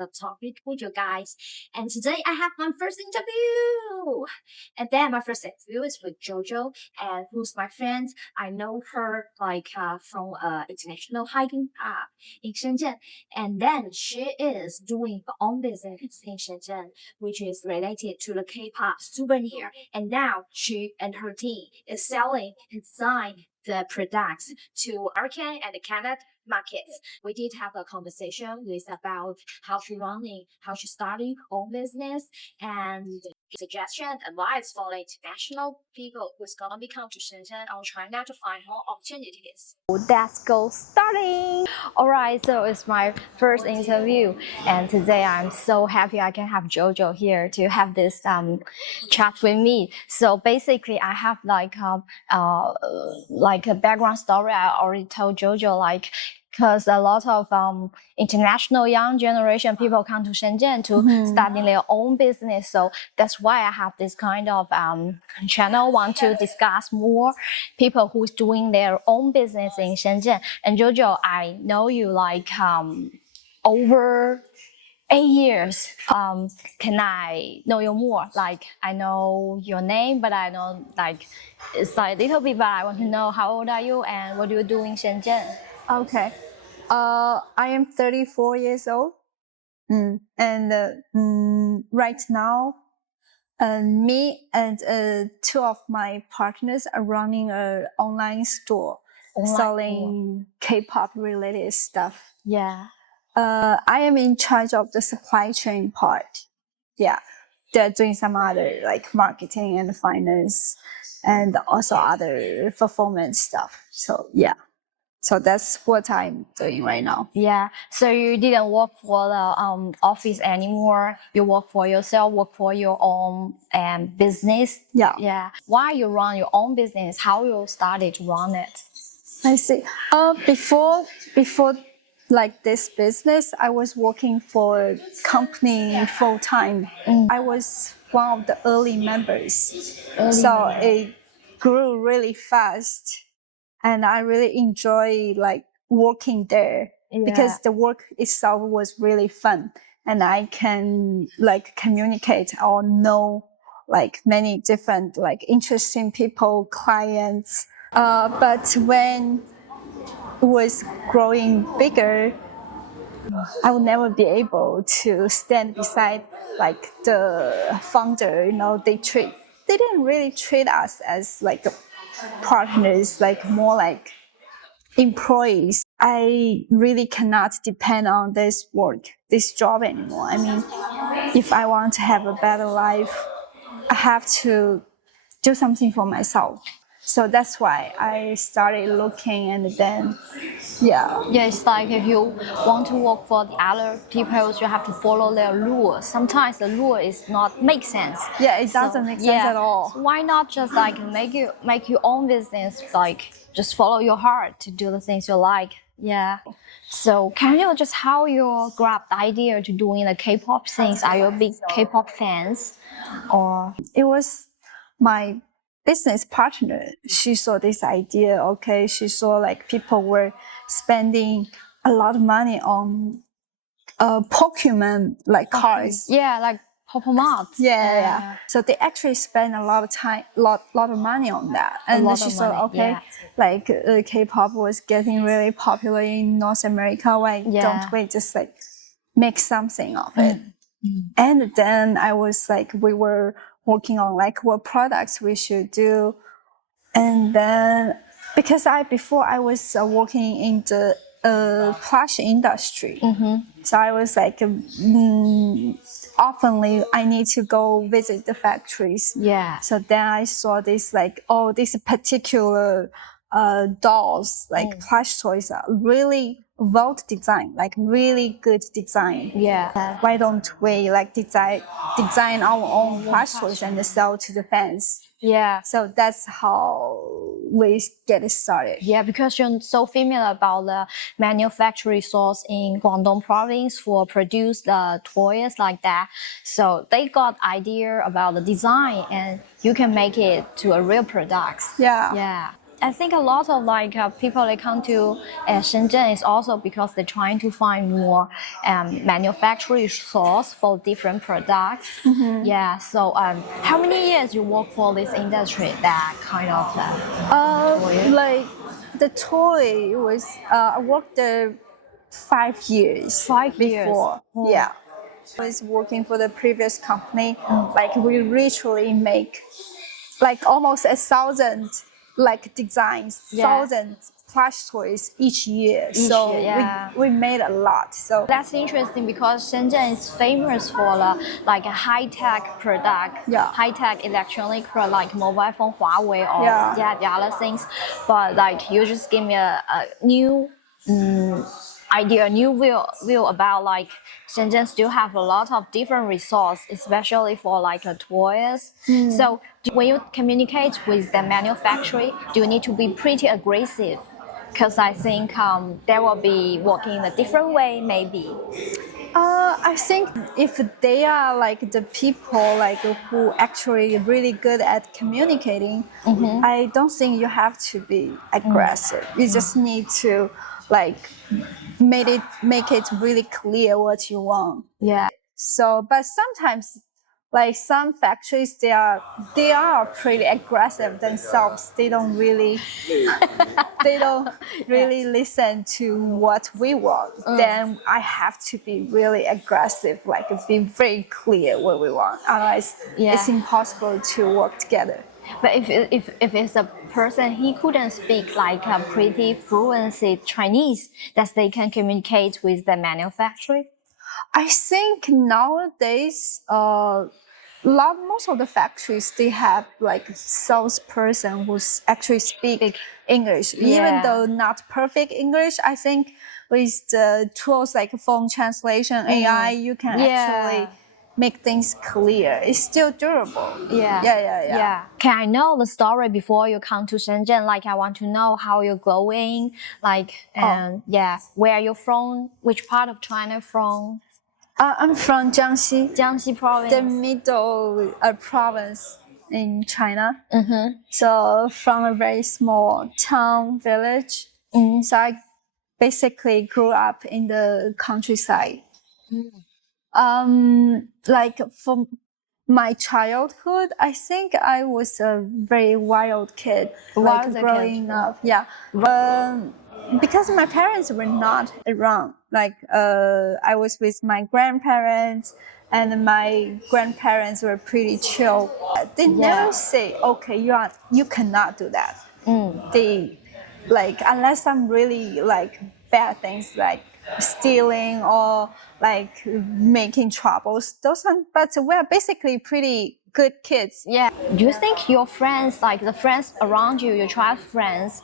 the topic with you guys. And today I have my first interview. And then my first interview is with Jojo, and who's my friend. I know her from international hiking in Shenzhen. And then she is doing her own business in Shenzhen, which is related to the K-pop souvenir. And now she and her team is selling and design the products to American and Canada markets. We did have a conversation with about how she running, how she starting her own business, and suggestion, advice for the international people who's gonna be come to Shenzhen or China to find more opportunities. Let's go starting. Alright, so it's my first interview, and today I'm so happy I can have Jojo here to have this chat with me. So basically, I have like a background story. I already told Jojo because a lot of international young generation people come to Shenzhen to starting their own business. So that's why I have this kind of channel, want to discuss more people who's doing their own business in Shenzhen. And Jojo, I know you over 8 years. Can I know you more? I know your name, but I know it's a little bit, but I want to know how old are you and what do you do in Shenzhen? Okay. I am 34 years old. And right now, me and two of my partners are running an online store selling K-pop related stuff. Yeah. I am in charge of the supply chain part. Yeah. They're doing some other marketing and finance and also other fulfillment stuff. So yeah. So that's what I'm doing right now. Yeah. So you didn't work for the office anymore. You work for yourself, work for your own business. Yeah. Yeah. Why you run your own business? How you started to run it? I see. Before this business, I was working for a company full time. I was one of the early members. So it grew really fast. And I really enjoy working there because the work itself was really fun, and I can communicate or know many different interesting people, clients. But when it was growing bigger, I would never be able to stand beside the founder. They didn't really treat us as partners, more like employees. I really cannot depend on this job anymore. I mean, if I want to have a better life, I have to do something for myself. So that's why I started looking, and then Yeah, it's like if you want to work for the other people, you have to follow their rules. Sometimes the rule is not make sense. Yeah, it doesn't make sense at all. So why not just make your own business, just follow your heart to do the things you like. Yeah. So can you just how you grab the idea to doing the K-pop things? Are you big K-pop fans? Or it was my business partner. She saw this idea. Okay, she saw people were spending a lot of money on Pokemon cards. Yeah, like Pop Mart. Yeah. So they actually spend a lot of time, lot of money on that. And then she saw, K-pop was getting really popular in North America. Why don't we just make something of it? And then I was we were working on what products we should do. And then because before I was working in the plush industry. So I was oftenly I need to go visit the factories. Yeah. So then I saw this this particular dolls, plush toys are really well designed, really good design. Yeah. Why don't we design our own plush toys and sell to the fans? Yeah. So that's how we get it started. Yeah, because you're so familiar about the manufacturing source in Guangdong province for produce the toys like that. So they got idea about the design and you can make it to a real product. Yeah. Yeah. I think a lot of like people they come to Shenzhen is also because they're trying to find more manufacturing source for different products. Yeah. So how many years you work for this industry? That kind of toy? Like the toy was I worked there 5 years 5 years. before. Oh. Yeah. I was working for the previous company. Like we literally make like almost 1,000 like designs, Yeah. 1,000 plush toys each year. Each So year, yeah. we made a lot. So That's interesting because Shenzhen is famous for like a high-tech product, Yeah. high-tech electronic product like mobile phone, Huawei, or Yeah. the other things. But like you just give me a new idea, a new view about like Shenzhen still have a lot of different resources, especially for like toys. So when you communicate with the manufacturer, do you need to be pretty aggressive? Because I think they will be working in a different way, maybe. I think if they are like the people like who actually really good at communicating, I don't think you have to be aggressive. You just need to like make it really clear what you want. Yeah. So, but sometimes, like some factories, they are pretty aggressive themselves. They don't really listen to what we want. Then I have to be really aggressive, like be very clear what we want. Otherwise, Yeah. it's impossible to work together. But if it's a person he couldn't speak like a pretty fluency Chinese, that they can communicate with the manufacturer. I think nowadays, most of the factories they have like salesperson who's actually speak English, even Yeah. though not perfect English. I think with the tools like phone translation, AI, you can actually make things clear. It's still durable. Yeah. Can I know the story before you come to Shenzhen? Like I want to know how you're going, like and where you're from, which part of China from? I'm from Jiangxi, Jiangxi province. the middle province in China. So from a very small town village. So I basically grew up in the countryside. Like from my childhood, I think I was a very wild kid, like growing up. Yeah. Because my parents were not around. Like I was with my grandparents, and my grandparents were pretty chill. They never say, "Okay, you cannot do that." They like unless I'm really like bad things like stealing or like making troubles. But we're basically pretty good kids. Yeah. Do you think your friends, like the friends around you, your child friends,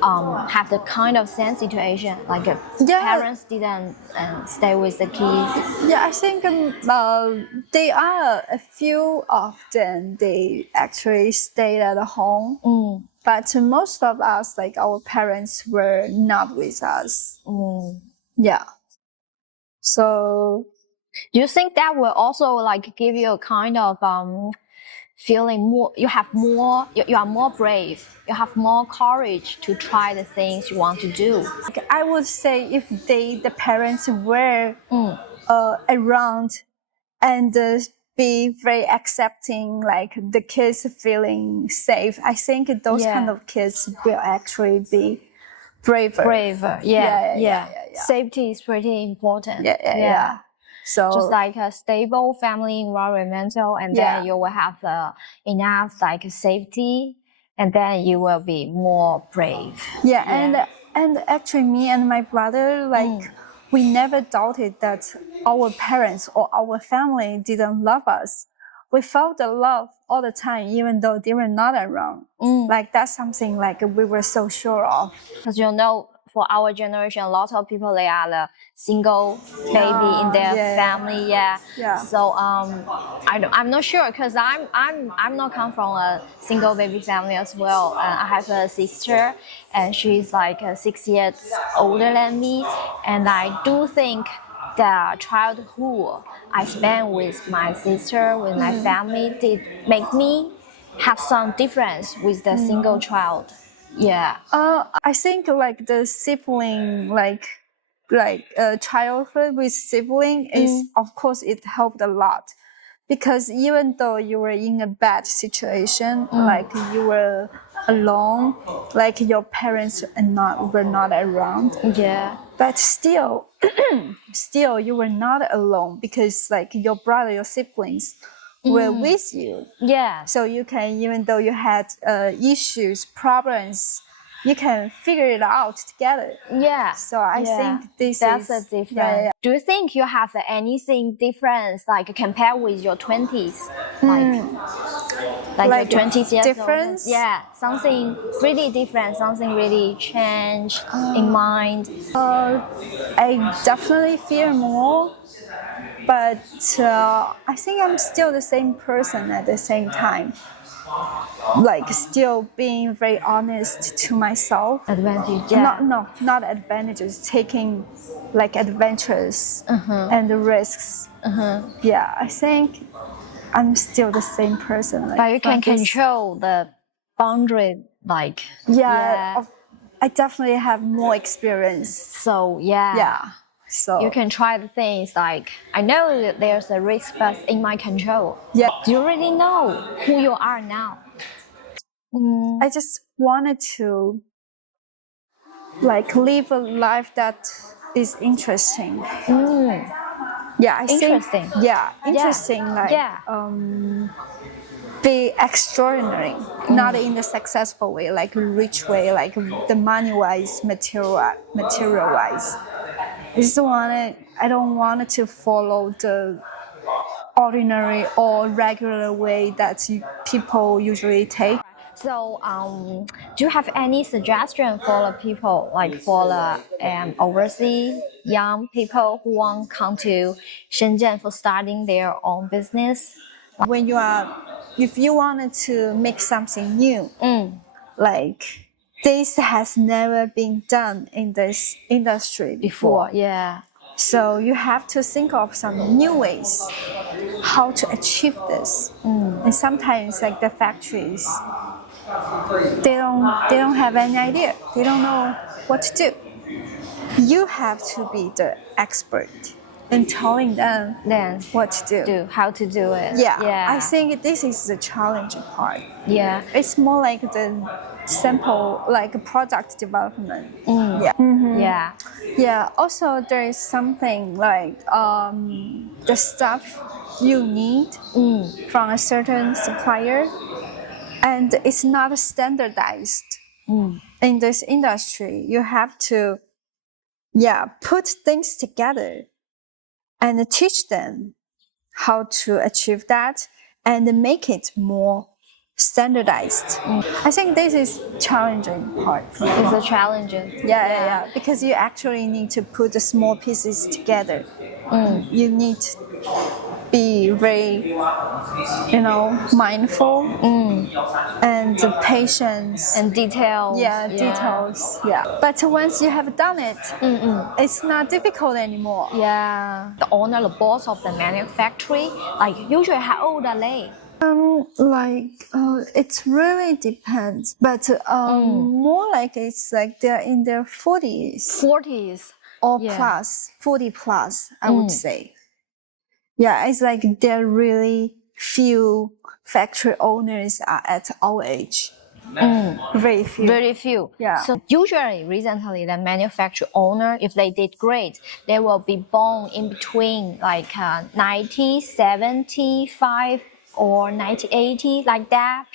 have the kind of same situation? Like parents didn't stay with the kids? Yeah, I think they are a few of them. They actually stayed at home. But most of us, like our parents, were not with us. Yeah. So, do you think that will also like give you a kind of feeling more? You have more. You are more brave. You have more courage to try the things you want to do. I would say if the parents were around and be very accepting, like the kids feeling safe, I think those kind of kids will actually be braver. Yeah. Safety is pretty important. Yeah. So just like a stable family environmental, and then you will have enough like safety, and then you will be more brave. And actually me and my brother, like we never doubted that our parents or our family didn't love us. We felt the love all the time, even though they were not around. Like that's something like we were so sure of. Because for our generation, a lot of people they are the single baby in their family. So I'm not sure because I'm not come from a single baby family as well. I have a sister, and she's like 6 years older than me, and I do think the childhood I spent with my sister, with my family, did make me have some difference with the single child. Yeah. I think like the sibling, childhood with sibling is, of course, it helped a lot. Because even though you were in a bad situation, like you were alone, like your parents were not around, Yeah. but still, still you were not alone because like your brother, your siblings were with you. Yeah. So you can, even though you had issues, problems, you can figure it out together. Yeah. So I think that's a difference. Yeah. Do you think you have anything different, like compared with your 20s? Like your 20s years difference? old? Yeah, something really different, something really changed in mind. I definitely fear more, but I think I'm still the same person at the same time. Like still being very honest to myself. Advantage, yeah. Not advantages, taking like adventures and the risks. Yeah, I think I'm still the same person. Like, but you can control the boundary, like I definitely have more experience. So yeah. So you can try the things like, I know that there's a risk, but in my control. Yeah. Do you really know who you are now? I just wanted to like live a life that is interesting. Yeah, I Interesting. think, interesting. Be extraordinary, not in the successful way, like rich way, like the money wise, material wise. I don't want to follow the ordinary or regular way that people usually take. So, do you have any suggestion for the people, like for the overseas young people who want to come to Shenzhen for starting their own business? If you wanted to make something new, like this has never been done in this industry before. Yeah. So you have to think of some new ways how to achieve this. And sometimes like the factories, they don't have any idea. They don't know what to do. You have to be the expert in telling them what to do. How to do it. Yeah. I think this is the challenging part. Yeah. It's more like the simple like product development. Yeah. Also, there is something like the stuff you need from a certain supplier, and it's not standardized in this industry. You have to, put things together and teach them how to achieve that and make it more standardized. I think this is challenging part. It's a challenge. Yeah. Because you actually need to put the small pieces together. You need to be very, mindful and patience and details. Details. Yeah. But once you have done it, it's not difficult anymore. Yeah. The owner, the boss of the manufacturing, like usually how old are they? It really depends, but more like it's like they're in their 40s. 40s. Or plus, 40 plus, I would say. Yeah, it's like there really few factory owners are at our age. Very few. Very few. Yeah. So usually, recently, the manufacturer owner, if they did great, they will be born in between like 1975 or 1980, like that.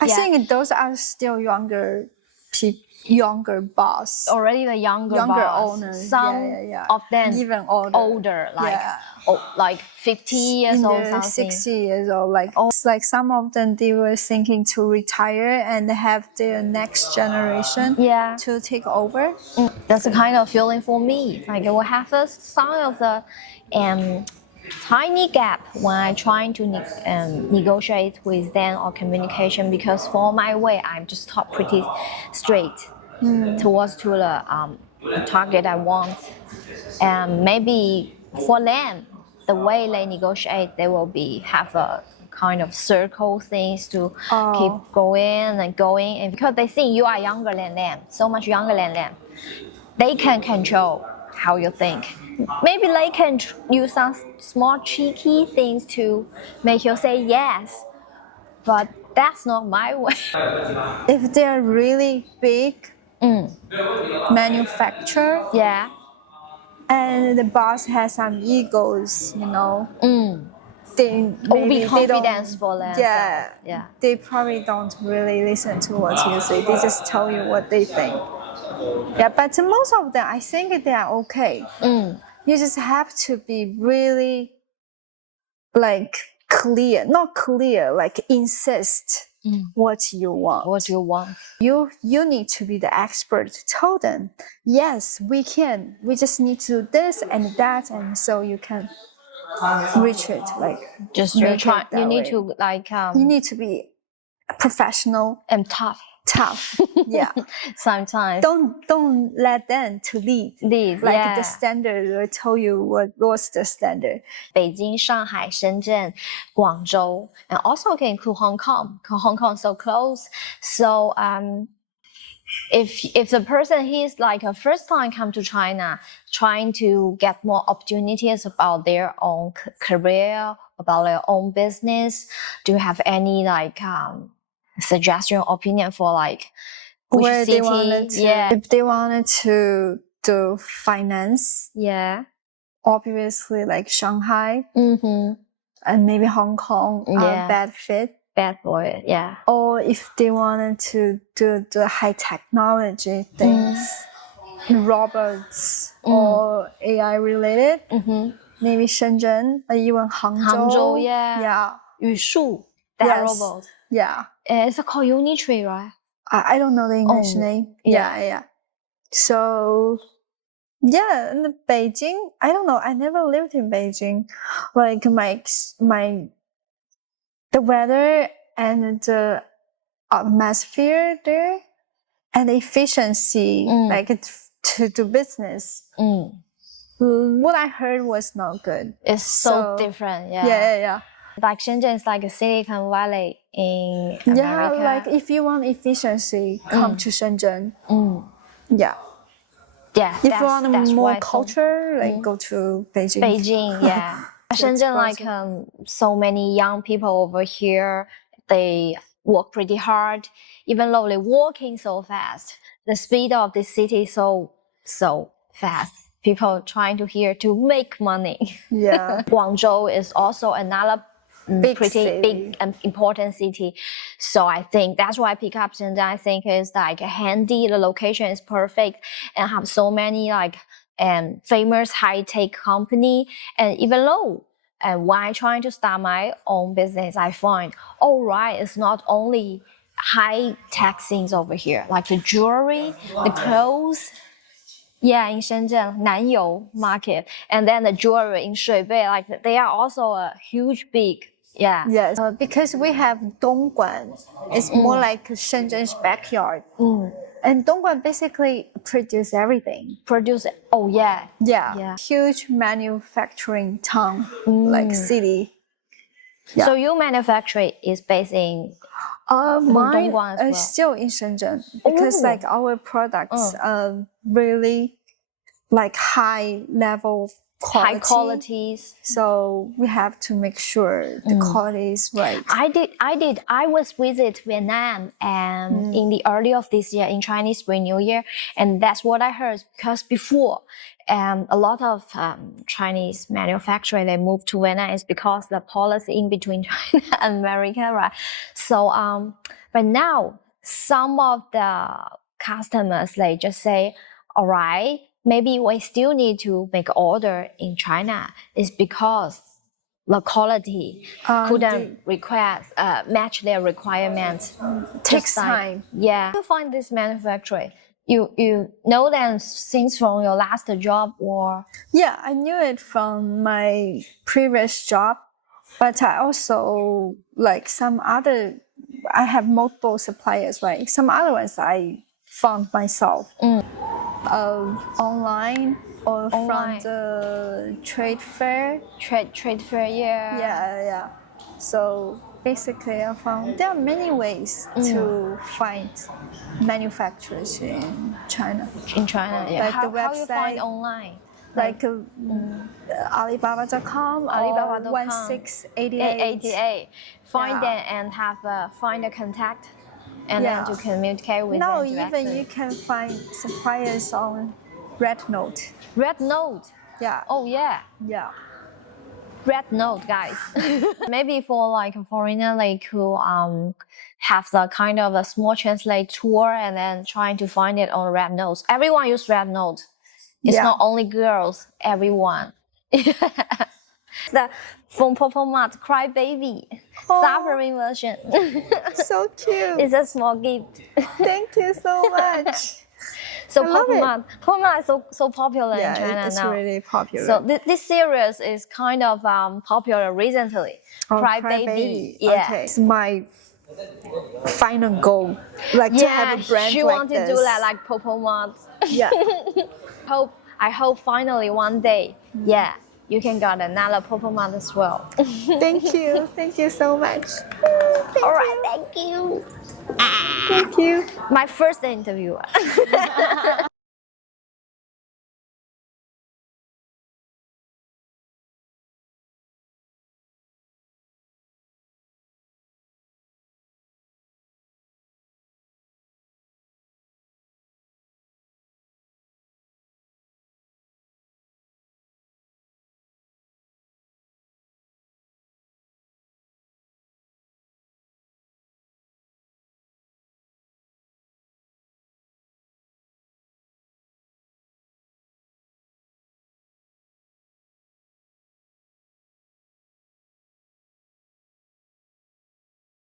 I think those are still younger boss. Already the younger boss. Owners. Some of them even older, like 50 years old, something. 60 years old. Like some of them, they were thinking to retire and have their next generation to take over. That's the kind of feeling for me. Like it will have a sign of the tiny gap when I trying to negotiate with them or communication, because for my way I'm just talk pretty straight towards to the target I want, and maybe for them the way they negotiate they will have a kind of circle things to keep going and going, and because they think you are younger than them, so much younger than them, they can control how you think. Maybe they can use some small cheeky things to make you say yes, but that's not my way. If they're really big manufacturer, Yeah. and the boss has some egos, they maybe they Overconfidence don't. for themselves. Yeah, they probably don't really listen to what you say. They just tell you what they think. Yeah, but most of them, I think they are okay. You just have to be really like clear, not clear, like insist what you want. What you want. You need to be the expert to tell them, yes, we can. We just need to do this and that, and so you can reach it. Like Just make you try. it that You need way. to like You need to be professional, and tough. Yeah. Sometimes Don't let them to lead. Like yeah. the standard will tell you what's the standard. Beijing, Shanghai, Shenzhen, Guangzhou, and also can include Hong Kong. Hong Kong is so close. So if the person he's like a first time come to China, trying to get more opportunities about their own career, about their own business, do you have any like suggestion or opinion for like which Where city? they wanted to, if they wanted to do finance, obviously like Shanghai and maybe Hong Kong are bad fit. Bad for it, yeah. Or if they wanted to do the high technology things, robots or AI related, maybe Shenzhen or even Hangzhou. Yeah. 语数, that robot. Yeah. It's called Unitree, right? I don't know the English name. Yeah. So, yeah, in Beijing, I don't know. I never lived in Beijing. Like the weather and the atmosphere there and the efficiency, like to do business. What I heard was not good. It's so different. Yeah. Like Shenzhen is like a Silicon Valley in America. Yeah, like if you want efficiency, come to Shenzhen. Yeah. Yeah. If you want more culture, like go to Beijing. Beijing, yeah. Shenzhen, like so many young people over here, they work pretty hard, even though they're walking so fast. The speed of the city is so fast. People trying to here to make money. Yeah. Guangzhou is also another city. Big and important city. So I think that's why I pick up Shenzhen. I think is like handy. The location is perfect and have so many like famous high-tech company. And even though when trying to start my own business, I find, it's not only high-tech things over here, like the jewelry, the clothes. Yeah, in Shenzhen, Nanyou market. And then the jewelry in Shuibei, like they are also a huge big. Yeah. Yes. Because we have Dongguan. It's more like Shenzhen's backyard. And Dongguan basically produce everything. Yeah. Huge manufacturing town, like city. Yeah. So your manufacturing is based in mine Dongguan as well? Still in Shenzhen because like our products are really like high level quality. High qualities. So we have to make sure the quality is right. I was visit Vietnam in the early of this year in Chinese Spring New Year, and that's what I heard because before a lot of Chinese manufacturer they moved to Vietnam is because the policy in between China and America, right? So but now some of the customers they just say, all right, maybe we still need to make order in China is because the quality couldn't match their requirements. Takes time. Yeah. You find this manufacturer. You know them since from your last job or? Yeah, I knew it from my previous job, but I also like I have multiple suppliers, right? Some other ones I found myself. Online or from the trade fair. Trade fair, yeah. Yeah. So basically, I found there are many ways to find manufacturers in China. In China, yeah. Like the How you find website, online? like Alibaba.com or Alibaba.com. 1688. 88. Find Yeah. them and have find a contact, and Yeah. then to communicate with Now them even directly. you can find suppliers on Red Note. Red Note. Yeah. Oh yeah. Yeah. Red Note, guys. Maybe for like a foreigner, like who have the kind of a small translate tour and then trying to find it on Red Note. Everyone use Red Note. It's Yeah. not only girls. Everyone. The from Pop Mart Cry Baby suffering version. So cute. It's a small gift. Thank you so much. So I love it. Pop Mart is so popular in China it's now. really popular. So this series is kind of popular recently. Cry Baby. Yeah. Okay. It's my final goal, like to have a brand she like want to this. do that like Pop Mart. Yeah. I hope finally one day, yeah, you can get another Pop Mart as well. Thank you. Thank you so much. All right, thank you. Thank you. My first interview.